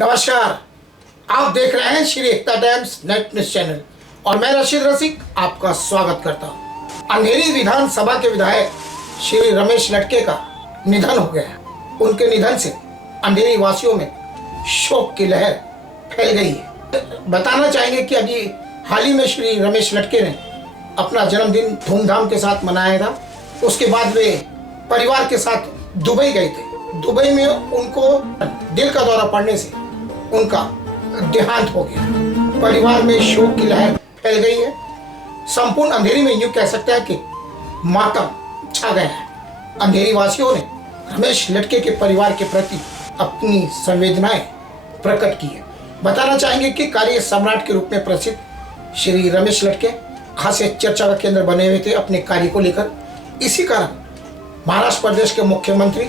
नमस्कार, आप देख रहे हैं श्री एकता टाइम्स नेट न्यूज चैनल और मैं रशीद रसिक आपका स्वागत करता हूं। अंधेरी विधानसभा के विधायक श्री रमेश लटके का निधन हो गया है। उनके निधन से अंधेरी वासियों में शोक की लहर फैल गई है। बताना चाहेंगे कि अभी हाल ही में श्री रमेश लटके ने अपना जन्मदिन धूमधाम के साथ मनाया था। उसके बाद वे परिवार के साथ दुबई गए थे। दुबई में उनको दिल का दौरा पड़ने से उनका देहांत हो गया। परिवार में शोक की लहर फैल गई है। संपूर्ण अंधेरी में यूं कह सकते हैं कि मातम छा गया है। अंधेरी वासियों ने रमेश लटके के परिवार के प्रति अपनी संवेदनाएं प्रकट की है। बताना चाहेंगे कि कार्य सम्राट के रूप में प्रसिद्ध श्री रमेश लटके खास चर्चा का केंद्र बने हुए थे अपने कार्य को लेकर। इसी कारण महाराष्ट्र प्रदेश के मुख्यमंत्री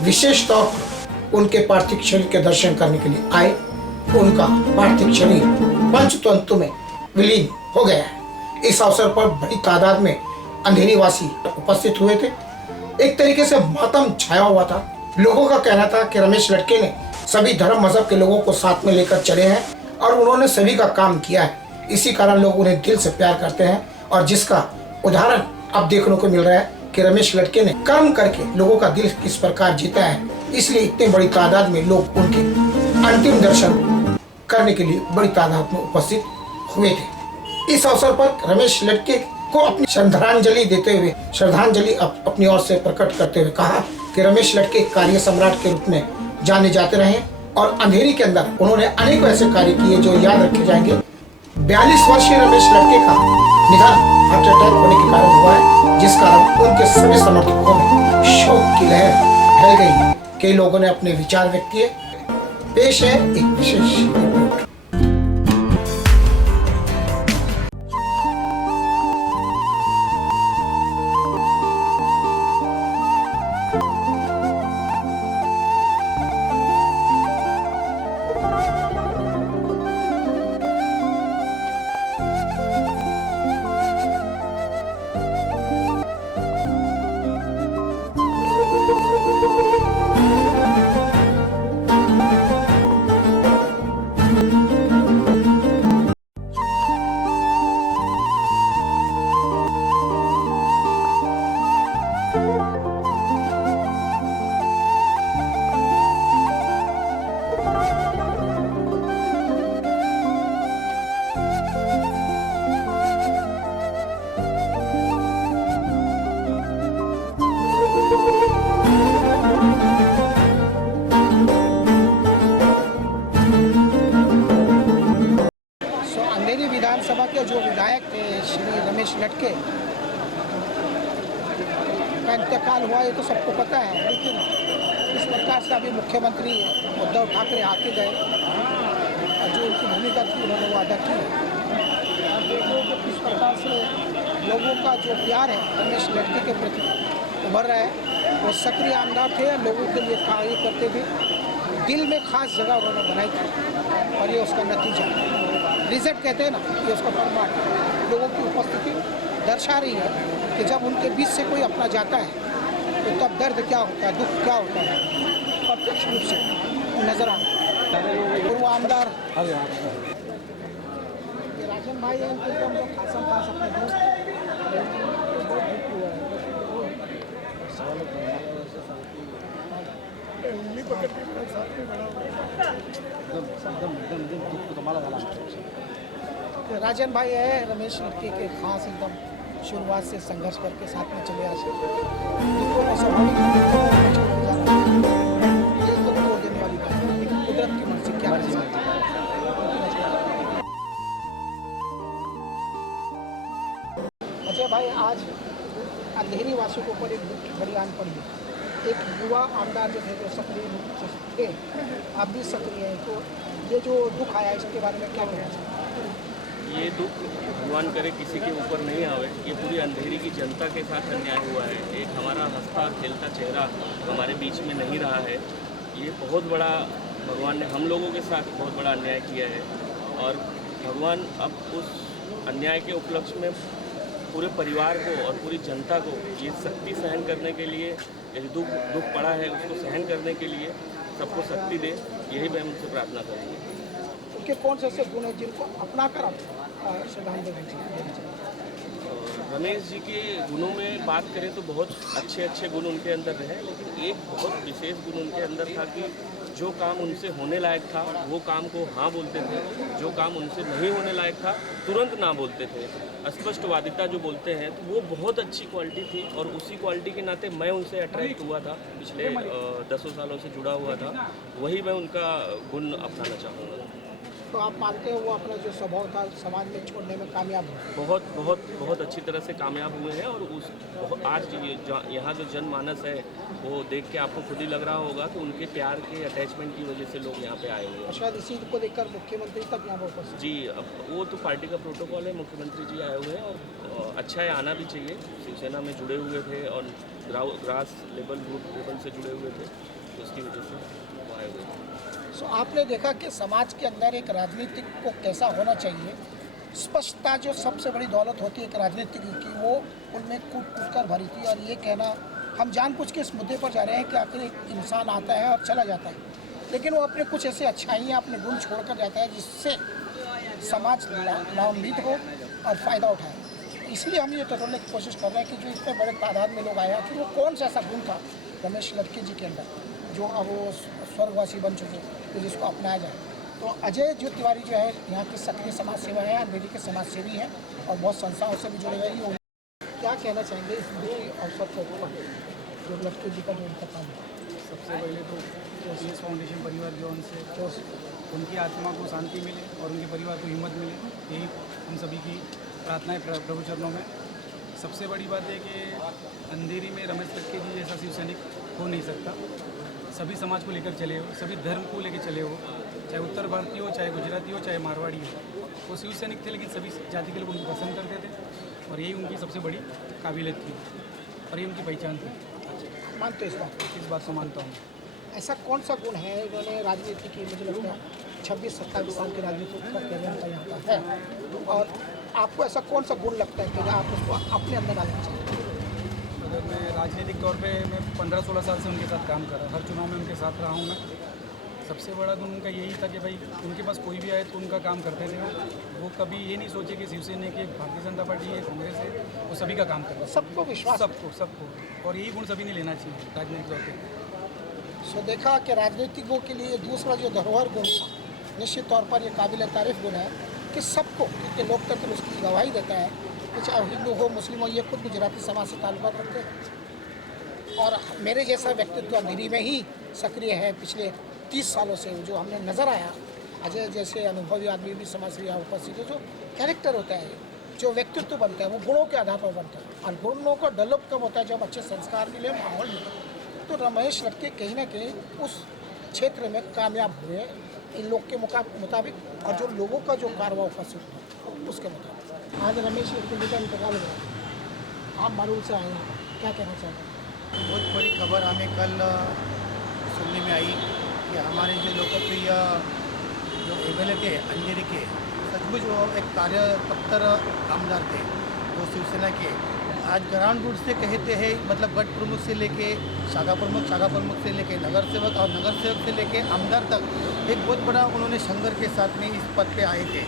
विशेष तौर पर उनके पार्थिव शरीर के दर्शन करने के लिए आए। उनका पार्थिव शरीर पंचतंतु में विलीन हो गया है। इस अवसर पर बड़ी तादाद में अंधेरी वासी उपस्थित हुए थे। एक तरीके से मातम छाया हुआ था। लोगों का कहना था कि रमेश लटके ने सभी धर्म मजहब के लोगों को साथ में लेकर चले हैं और उन्होंने सभी का काम किया है। इसी कारण लोग उन्हें दिल से प्यार करते हैं और जिसका उदाहरण अब देखने को मिल रहा है कि रमेश लटके ने कर्म करके लोगों का दिल किस प्रकार जीता है। इसलिए इतनी बड़ी तादाद में लोग उनके अंतिम दर्शन करने के लिए बड़ी तादाद में उपस्थित हुए थे। इस अवसर पर रमेश लटके को अपनी श्रद्धांजलि देते हुए अपनी ओर से प्रकट करते हुए कहा कि रमेश लटके कार्य सम्राट के रूप में जाने जाते रहे और अंधेरी के अंदर उन्होंने अनेक ऐसे कार्य किए जो याद रखे जाएंगे। 42 वर्षीय रमेश लटके का निधन हार्ट अटैक होने के कारण हुआ है, जिस कारण उनके सभी समर्थकों में शोक की लहर फैल गई। कई लोगों ने अपने विचार व्यक्त किए। पेश है एक विशेष रिपोर्ट। अंधेरी विधानसभा के जो विधायक थे श्री रमेश लटके का इंतकाल हुआ, ये तो सबको पता है। लेकिन इस प्रकार से अभी मुख्यमंत्री उद्धव ठाकरे आके गए और जो उनकी भूमिका थी उन्होंने वो अदा की। और देखो कि किस प्रकार से लोगों का जो प्यार है रमेश लटके के प्रति उभर रहा है। वो सक्रिय आमदार थे, लोगों के लिए कार्य करते थे, दिल में खास जगह उन्होंने बनाई थी और ये उसका नतीजा रिजल्ट कहते हैं ना, ये उसका परिणाम लोगों की उपस्थिति दर्शा रही है कि जब उनके बीच से कोई अपना जाता है तो तब दर्द क्या होता है, दुख क्या होता है, प्रत्यक्ष रूप से नजर आता है। पूर्व आमदार राजन भाई हैं, इनके तो हम लोग खासा अपने दोस्त राजन भाई है रमेश लटके के खास एकदम शुरुआत से संघर्ष करके साथ में चले आए। देने वाली बात है, लेकिन कुदरत की मर्जी क्या कर सकती है। अजय भाई, आज अंधेरी वासियों के ऊपर एक दुख की बड़ी आन पड़ी है। एक युवा आमदार जो थे, जो सक्रिय रूप से थे, आप भी सक्रिय हैं, तो ये जो दुख आया इसके बारे में क्या कहना चाहिए? ये दुख भगवान करे किसी के ऊपर नहीं आवे। ये पूरी अंधेरी की जनता के साथ अन्याय हुआ है। एक हमारा हंसता खेलता चेहरा हमारे बीच में नहीं रहा है। ये बहुत बड़ा भगवान ने हम लोगों के साथ बहुत बड़ा अन्याय किया है और भगवान अब उस अन्याय के उपलक्ष्य में पूरे परिवार को और पूरी जनता को ये शक्ति सहन करने के लिए, दुख पड़ा है उसको सहन करने के लिए सबको शक्ति दे। यही मैं उनसे प्रार्थना करूँगी। उनके कौन से ऐसे गुण हैं जिनको अपनाकर आप श्रद्धांजलि देना चाहिए? रमेश जी के गुणों में बात करें तो बहुत अच्छे अच्छे गुण उनके अंदर रहे, लेकिन एक बहुत विशेष गुण उनके अंदर था कि जो काम उनसे होने लायक था वो काम को हाँ बोलते थे, जो काम उनसे नहीं होने लायक था तुरंत ना बोलते थे। स्पष्टवादिता जो बोलते हैं तो वो बहुत अच्छी क्वालिटी थी, और उसी क्वालिटी के नाते मैं उनसे अट्रैक्ट हुआ था, पिछले 10 सालों से जुड़ा हुआ था। वही मैं उनका गुण अपनाना चाहूँगा। तो आप मानते हो वो अपना जो स्वभाव था समाज में छोड़ने में कामयाब हुआ? बहुत बहुत बहुत अच्छी तरह से कामयाब हुए हैं, और आज यहाँ जो जनमानस है वो देख के आपको खुद ही लग रहा होगा कि उनके प्यार के अटैचमेंट की वजह से लोग यहाँ पे आए हुए हैं। शायद इसी को देखकर मुख्यमंत्री तक यहाँ पर उपस्थित। जी, अब वो तो पार्टी का प्रोटोकॉल है, मुख्यमंत्री जी आए हुए हैं, और अच्छा है, आना भी चाहिए। शिवसेना में जुड़े हुए थे और ग्रास लेवल रूट लेवल से जुड़े हुए थे, तो उसकी वजह से वो आए हुए थे। सो आपने देखा कि समाज के अंदर एक राजनीतिक को कैसा होना चाहिए, स्पष्टता जो सबसे बड़ी दौलत होती है एक राजनीतिक की, वो उनमें कूट कूट कर भरी थी। और ये कहना हम जानबूझ के इस मुद्दे पर जा रहे हैं कि आखिर एक इंसान आता है और चला जाता है, लेकिन वो अपने कुछ ऐसे अच्छाइयाँ अपने गुण छोड़ कर जाता है जिससे समाज लाभान्वित हो और फ़ायदा उठाए। इसलिए हम ये टटोलने की कोशिश कर रहे हैं कि जो इतने बड़े तादाद में लोग आए हैं कि वो कौन सा ऐसा गुण था रमेश लड़के जी के अंदर जो अब वो स्वर्गवासी बन चुके हैं, तो जिसको अपनाया जाए। तो अजय जो तिवारी जो है यहाँ के सक्रिय समाज सेवा है, अंधेरी के समाज सेवी हैं और बहुत संस्थाओं से भी जुड़े हुए हैं। क्या कहना चाहेंगे इस अवसर के ऊपर जो लड़के जी का जो उनका काम है? सबसे पहले तो PS फाउंडेशन परिवार जो उनसे तो उनकी आत्मा को शांति मिले और उनके परिवार को हिम्मत मिले, यही हम सभी की प्रार्थना है प्रभु चरणों में। सबसे बड़ी बात है कि अंधेरी में रमेश लड़के जी जैसा शिव सैनिक हो नहीं सकता। सभी समाज को लेकर चले हो, सभी धर्म को लेकर चले हो, चाहे उत्तर भारतीय हो, चाहे गुजराती हो, चाहे मारवाड़ी हो। वो शिव सैनिक थे, लेकिन सभी जाति के लोग उनको पसंद करते थे, और यही उनकी सबसे बड़ी काबिलियत थी और ये उनकी पहचान थी। मानते हो इस बात को मानता हूँ। ऐसा कौन सा गुण है इन्होंने राजनीति की, मुझे लगता है 26-27 साल की राजनीति का कैरियर का यहाँ का है, और आपको ऐसा कौन सा गुण लगता है कि आप उसको अपने अंदर डालना चाहिए? अगर मैं राजनीतिक तौर पे मैं 15-16 साल से उनके साथ काम कर रहा हूँ, हर चुनाव में उनके साथ रहा हूँ मैं। सबसे बड़ा गुण उनका यही था कि भाई उनके पास कोई भी आए तो उनका काम करते थे। वो कभी ये नहीं सोचे कि शिवसेना की भारतीय जनता पार्टी है, कांग्रेस है, वो सभी का काम करते। सबको विश्वास, सबको, और यही गुण सभी ने लेना चाहिए राजनीतिक तौर पर। सो देखा कि राजनीतिकों के लिए दूसरा जो धरोहर गुण था, निश्चित तौर पर ये काबिल तारीफ गुण है कि सबको, क्योंकि लोकतंत्र उसकी गवाही देता है कि चाहे हिंदू हो मुस्लिम हो, ये खुद गुजराती समाज से ताल्लुक़ रखते हैं। और मेरे जैसा व्यक्तित्व अंधेरी में ही सक्रिय है पिछले 30 सालों से, जो हमने नज़र आया। अजय जैसे अनुभवी आदमी भी समाज से यहाँ उपस्थित है। जो कैरेक्टर होता है, जो व्यक्तित्व बनता है, वो गुणों के आधार पर बनता है, और गुणों का डेवलप कब होता है जब अच्छे संस्कार मिले, माहौल मिले। तो रमेश लड़के कहीं ना कहीं उस क्षेत्र में कामयाब हुए इन लोग के मुताबिक, और जो लोगों का जो कारवा उपस्थित हुआ उसके मुताबिक। आज रमेश लड़के जी का इंतकाल हुआ, आप मालूम से आए हैं, क्या कहना चाहेंगे? बहुत बड़ी खबर हमें कल सुनने में आई कि हमारे जो लोकप्रिय जो MLA थे अंधेरी के, सचमुच वो एक कार्यतत्पर आमदार थे, वो शिवसेना के। आज ग्राउंड रूट से कहते हैं, मतलब गढ़ प्रमुख से लेके शाखा प्रमुख से लेके नगर सेवक, और नगर सेवक से लेके आमदार तक एक बहुत बड़ा उन्होंने संघर्ष के साथ में इस पद पे आए थे।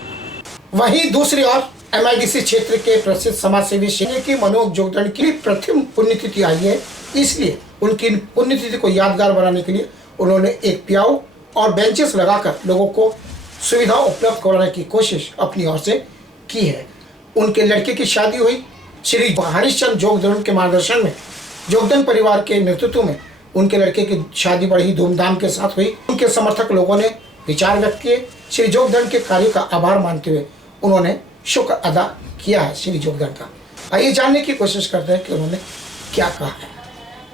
वहीं दूसरी ओर MIDC क्षेत्र के प्रसिद्ध समाजसेवी की मनोज जोगदंड की प्रथम पुण्यतिथि आई है, इसलिए उनकी पुण्यतिथि को यादगार बनाने के लिए उन्होंने एक प्याऊ और बेंचेस लगाकर लोगों को सुविधा उपलब्ध कराने की कोशिश अपनी ओर से की है। उनके लड़के की शादी हुई श्री हरिश्चंद्र जोगदंड के मार्गदर्शन में, जोगदंड परिवार के नेतृत्व में उनके लड़के की शादी बड़ी ही धूमधाम के साथ हुई। उनके समर्थक लोगों ने विचार व्यक्त किए। श्री जोगदंड के कार्य का आभार मानते हुए उन्होंने शुक्र अदा किया है श्री जोगदंड का। आइए जानने की कोशिश करते हैं कि उन्होंने क्या कहा है।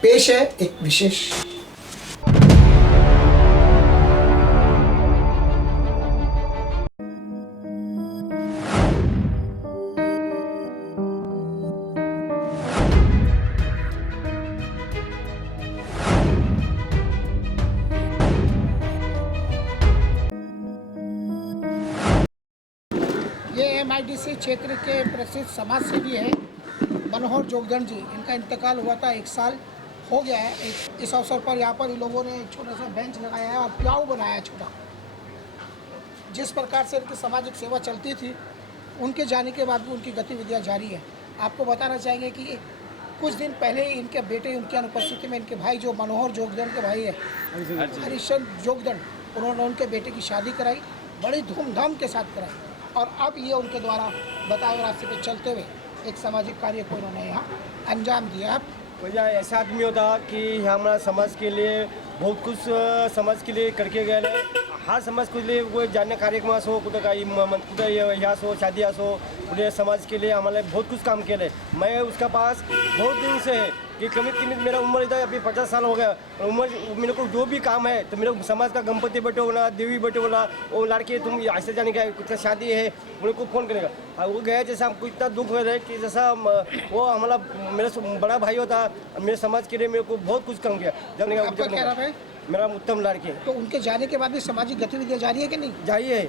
पेश है एक विशेष। ये MIDC क्षेत्र के प्रसिद्ध समाज सेवी हैं मनोहर जोगदंड जी। इनका इंतकाल हुआ था 1 साल हो गया है। इस अवसर पर यहाँ पर लोगों ने एक छोटा सा बेंच लगाया है और प्लाव बनाया है छोटा। जिस प्रकार से इनकी सामाजिक सेवा चलती थी, उनके जाने के बाद भी उनकी गतिविधियाँ जारी है। आपको बताना चाहेंगे कि कुछ दिन पहले ही इनके बेटे, उनकी अनुपस्थिति में इनके भाई जो मनोहर जोगदंड के भाई है, हरिश्चंद्र जोगदंड, उन्होंने उनके बेटे की शादी कराई, बड़ी धूमधाम के साथ कराई। और अब ये उनके द्वारा बताए रास्ते पे चलते हुए एक सामाजिक कार्य को उन्होंने यहाँ अंजाम दिया। भैया ऐसा आदमी होता कि हमारा समाज के लिए बहुत कुछ समाज के लिए करके गए हैं। हर समाज के लिए कोई जाने कार्यक्रम असो, कुठं काही कुठं ह्या असो, शादी असो, पुढे समाज के लिए हमारे बहुत कुछ काम केले। मैं उसका पास बहुत दिन से है कि कमी मेरा उम्र इधर अभी 50 साल हो गया। उम्र मेरे को जो भी काम है तो मेरे समाज का गणपति बैठे देवी बैठे वो लड़के तुम ऐसे जाने का कुछ शादी है, मेरे को फ़ोन करेगा। वो गया जैसा हमको इतना दुख हो रहा है कि जैसा वो हमारा मेरा बड़ा भाई होता, मेरे समाज के लिए मेरे को बहुत कुछ काम किया। जाने आपका क्या नाम है? मेरा उत्तम लड़के। तो उनके जाने के बाद भी सामाजिक गतिविधियाँ जारी है कि नहीं? जारी है।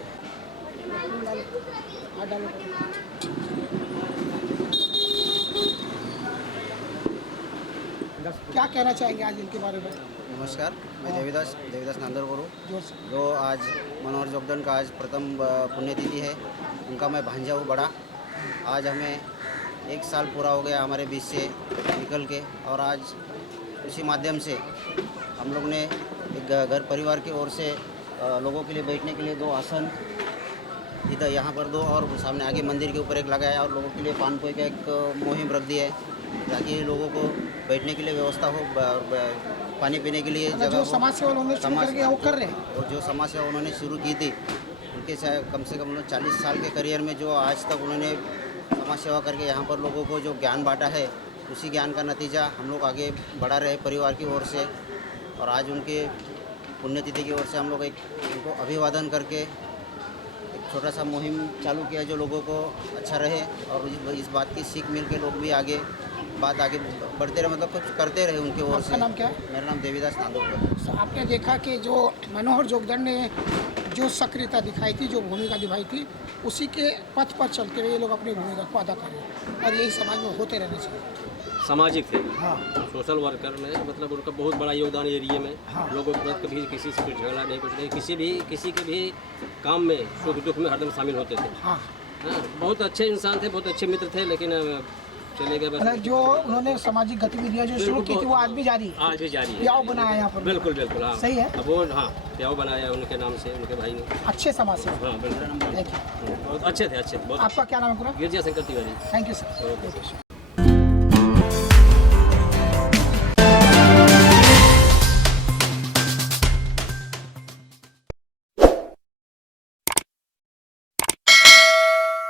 क्या कहना चाहेंगे आज इनके बारे में? नमस्कार, मैं देवीदास नांदर बोलूँ। जोर से। जो आज मनोहर जोगदंड का आज प्रथम पुण्यतिथि है, उनका मैं भांजा हूँ बड़ा। आज हमें 1 साल पूरा हो गया हमारे बीच से निकल के, और आज उसी माध्यम से हम लोग ने एक घर परिवार की ओर से लोगों के लिए बैठने के लिए 2 आसन इधर यहाँ पर 2 और सामने आगे मंदिर के ऊपर एक लगाया, और लोगों के लिए पान पोई का एक मुहिम रख दी है ताकि लोगों को बैठने के लिए व्यवस्था हो, पानी पीने के लिए जगह जो हो। समाज सेवा उन्होंने शुरू करके वो कर रहे हैं। और जो समाज सेवा उन्होंने शुरू की थी, उनके कम से कम 40 साल के करियर में जो आज तक उन्होंने समाज सेवा करके यहाँ पर लोगों को जो ज्ञान बांटा है, उसी ज्ञान का नतीजा हम लोग आगे बढ़ा रहे परिवार की ओर से। और आज उनके पुण्यतिथि की ओर से हम लोग उनको अभिवादन करके एक छोटा सा मुहिम चालू किया जो लोगों को अच्छा रहे, और इस बात की सीख मिल के लोग भी आगे बढ़ते रहे, मतलब कुछ करते रहे उनके ओर से। आपका नाम क्या है? मेरा नाम देवीदास नांदोर। तो आपने देखा कि जो मनोहर जोगदंड ने जो सक्रियता दिखाई थी, जो भूमिका निभाई थी, उसी के पथ पर चलते हुए ये लोग अपनी भूमिका को अदा कर रहे हैं, और यही समाज में होते रहना चाहिए। सामाजिक थे, हाँ। सोशल वर्कर में मतलब उनका बहुत बड़ा योगदान एरिया में। हाँ। लोगों के प्रति कभी किसी से कुछ झगड़ा नहीं, कुछ नहीं, किसी के भी काम में सुख दुख में हरदम शामिल होते थे। हाँ। हाँ, बहुत अच्छे इंसान थे, बहुत अच्छे मित्र थे, लेकिन चले गए बस। जो उन्होंने सामाजिक गतिविधियाँ जो शुरू की थी वो आज भी जारी है। आज भी जारी है। प्याव बनाया यहाँ पर। बिल्कुल बिल्कुल, हाँ सही है। अब वो हाँ प्याव बनाया उनके नाम से, उनके भाई ने। अच्छे समाज से। हाँ बिल्कुल, थैंक यू। बहुत अच्छे थे, अच्छे बहुत। आपका क्या नाम है पूरा? Girija Shankar Tiwari. Thank you sir. Okay.